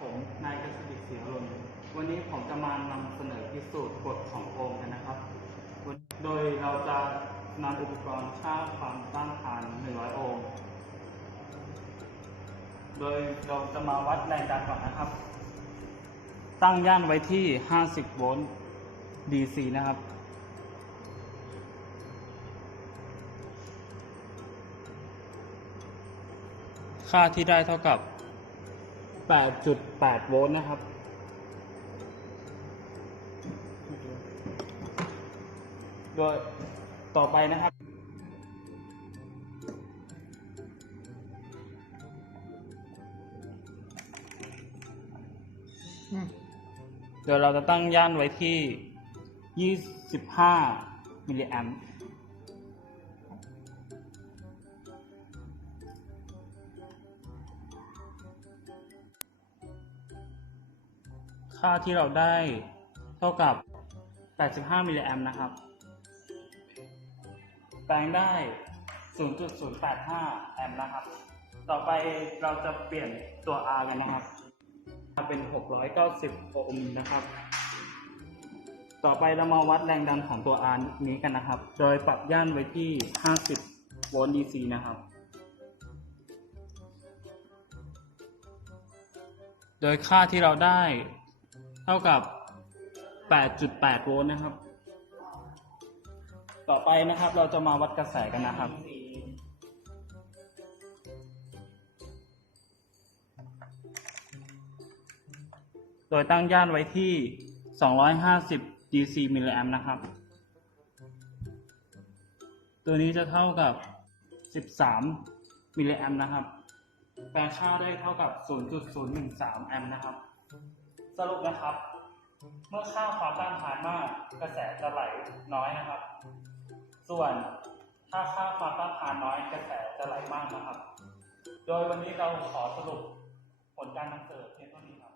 ผมนายกฤษฎิเสียรุนวันนี้ผมจะมานำเสนอพิสูจน์กฎของโอห์มกันนะครับ โดยเราจะนำอุปกรณ์ค่าความต้านทาน 100 โอห์ม โดยเราจะมาวัดแรงดันก่อนนะครับ ตั้งย่านไว้ที่ 50 โวลต์ DC นะครับ ค่าที่ได้เท่ากับ 8.8 โวลต์นะครับ โดยต่อไปนะครับโดยเราจะตั้งย่านไว้ที่ 25 มิลลิแอมป์ ค่าที่เราได้เท่ากับ 85 มิลลิแอมป์นะครับ แปลงได้ 0.085 แอมป์นะครับ ต่อไปเราจะเปลี่ยนตัว R กันนะครับมาเป็น 690 โอห์มนะครับ ต่อไปเรามาวัดแรงดันของตัว R นี้กันนะครับ โดยปรับย่านไว้ที่ 50 โวลต์ DC นะครับโดยค่าที่เราได้ ท่ากับ 8.8 โวลต์นะครับ ต่อไปนะครับเราจะมาวัดกระแสกันนะครับโดยตั้งย่านไว้ที่ 250 DC มิลลิแอมนะครับ ตัวนี้จะเท่ากับ 13 มิลลิแอมนะครับ แปลค่าได้เท่ากับ 0.013 แอมนะครับ สรุปนะครับ เมื่อค่าความต้านทานมาก กระแสจะไหลน้อยนะครับ ส่วนถ้าค่าความต้านทานน้อยกระแสจะไหลมากนะครับ โดยวันนี้เราขอสรุปผลการนำเสนอเพียงเท่านี้ครับ